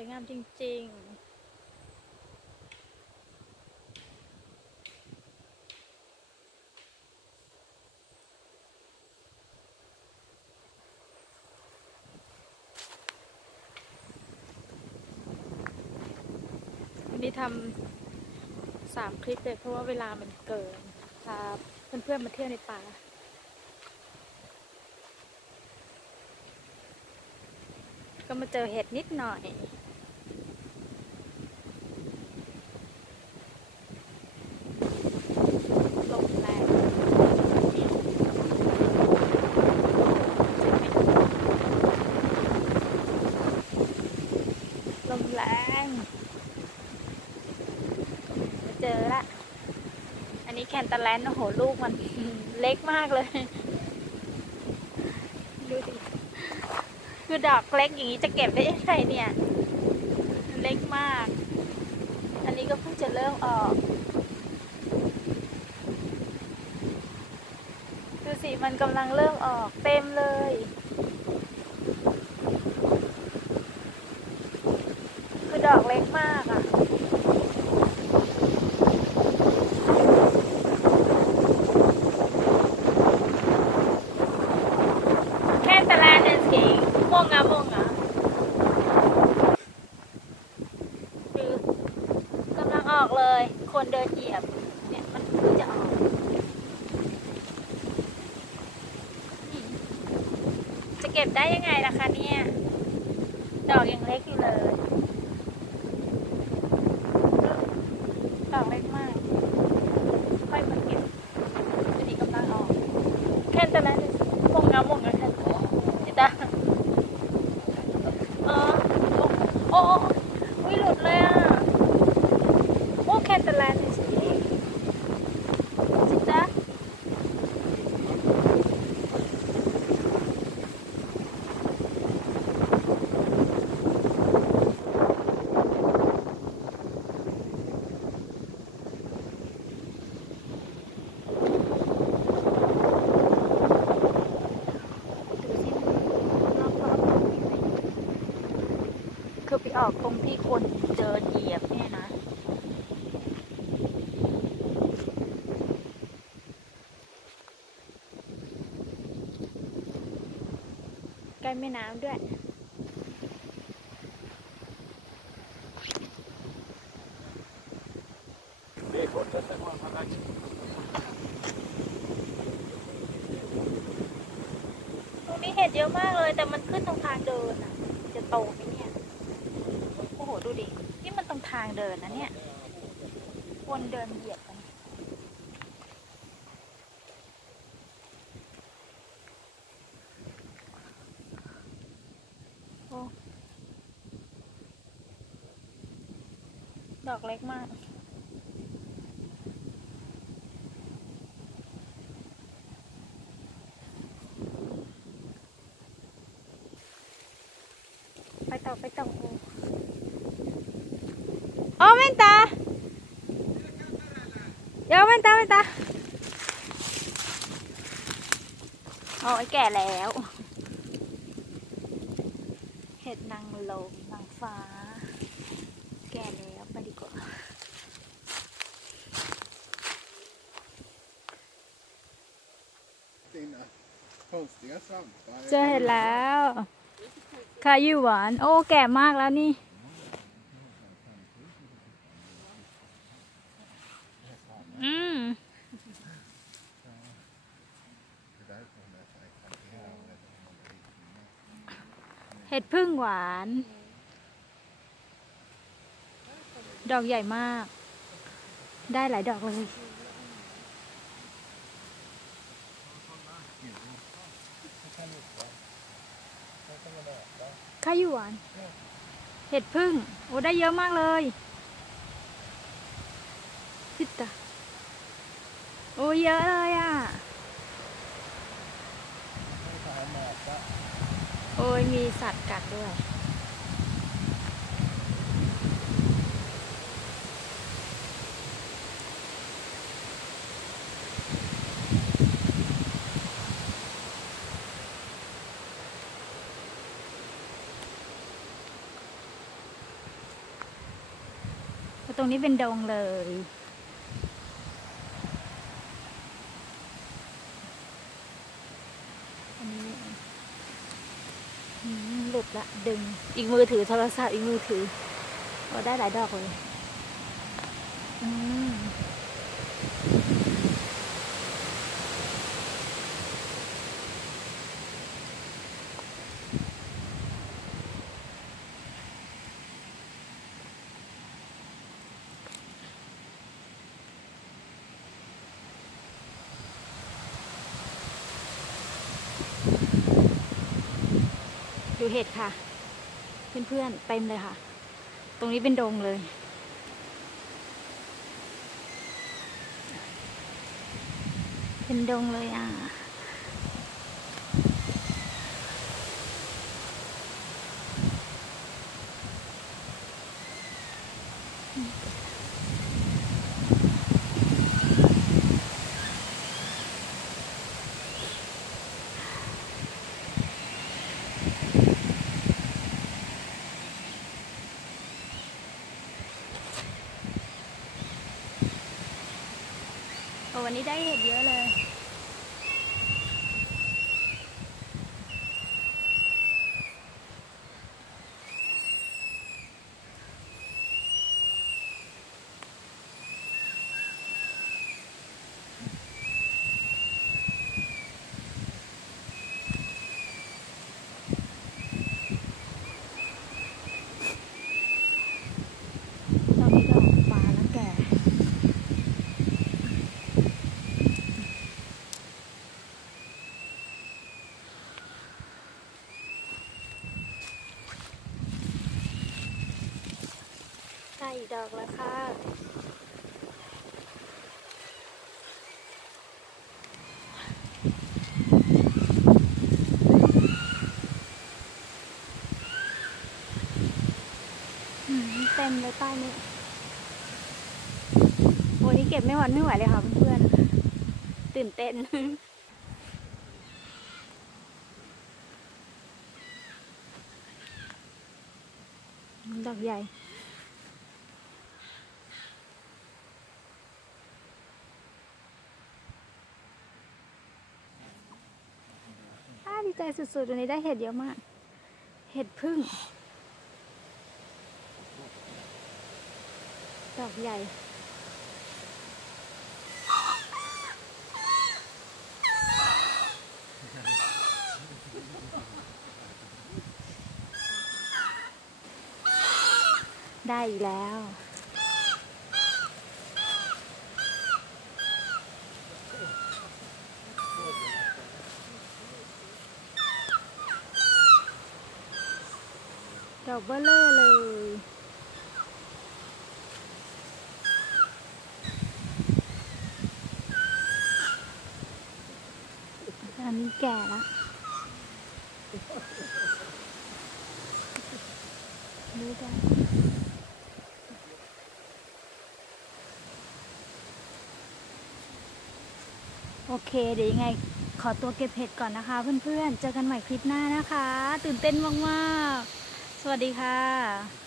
วยงามจริงๆวันนี้ทำสามคลิปเลยเพราะว่าเวลามันเกินพาเพื่อนๆมาเที่ยวในป่าก็มาเจอเห็ดนิดหน่อย ลมแรงลมแรงเจอละ อันนี้แคน ตาแลนด์โอ้โหลูกมันเล็กมากเลย ดูดิคือดอกเล็กอย่างนี้จะเก็บได้ยังไงเนี่ย เล็กมาก อันนี้ก็เพิ่งจะเริ่มออกดูสิมันกำลังเริ่มออกเต็มเลยคือดอกเล็กมากอะ่ะ แค่แต่ละเดินสิม่วงอะม่วงอะคือกำลังออกเลย คนเดินเหยียบ เนี่ยมันจะออกจะเก็บได้ยังไงล่ะคะเนี่ย ดอกยังเล็กอยู่เลย ดอกเล็กมาก ค่อยมาเก็บอันนี้กำลังออก แค่แต่ละเดินสิม่วงอะม่วงอะค่ะจิตาเออโอ้โอ้โอ้วิหลุดเลยอะ โอ้แคนตาลานสิจิตาดูสิรอบๆมีอะไรคื ออกตรงที่คนเดินเหยียบเนี่ยนะ ใกล้แม่น้ำด้วยตรงนี้เห็ดเยอะมากเลย แต่มันขึ้นตรงทางเดินอะ จะโตไหมเนี่ย ดูดิ นี่มันตรงทางเดินนะเนี่ย คนเดินเหยียบกัน โอ้ ดอกเล็กมากไปต่อไปต่อ โอ้เว้นตาเดี๋ยวเว้นตาเว้นตาโอ้ยแก่แล้ว เห็ดนางลมนางฟ้า แก่แล้วไปดีกว่าเจอเห็ดแล้วคายูหวาน โอ้ แก่มากแล้วนี่ ห็ดพึ่งหวาน ดอกใหญ่มาก ได้หลายดอกเลย ข้าวหยวนเห็ดพึ่ง โอ้ได้เยอะมากเลยจิตตาโอ้เยอะเลยอะ โอ้ยมีสัตว์กัดด้วย ตรงนี้เป็นดงเลย หลุดละดึงอีกมือถือโทรศัพท์อีกมือถือโอ้ได้หลายดอกเลยอืม ดูเห็ดค่ะ เพื่อนๆเต็มเลยค่ะ ตรงนี้เป็นดงเลย เป็นดงเลยอะ วันนี้ได้เห็ดเยอะเลย ตอนนี้ดอกบานแล้วแก่ ใส่ดอกแล้วค่ะอืมเต็มเลยใต้นี้โอ้นี่เก็บไม่หวันไม่ไหวเลยค่ะเพื่อนๆตื่นเต้นดอกใหญ่ อ้าดี ใจสุดๆวันนี้ได้เห็ดเยอะมาก เห็ดพึ่ง ดอกใหญ่ได้อีกแล้ว ดอกเบลเลอร์เลย ตอนนี้แก่แล้วรู้ได้โอเค เดี๋ยวยังไงขอตัวเก็บเห็ดก่อนนะคะเพื่อนๆ เจอกันใหม่คลิปหน้านะคะ ตื่นเต้นมากๆ สวัสดีค่ะ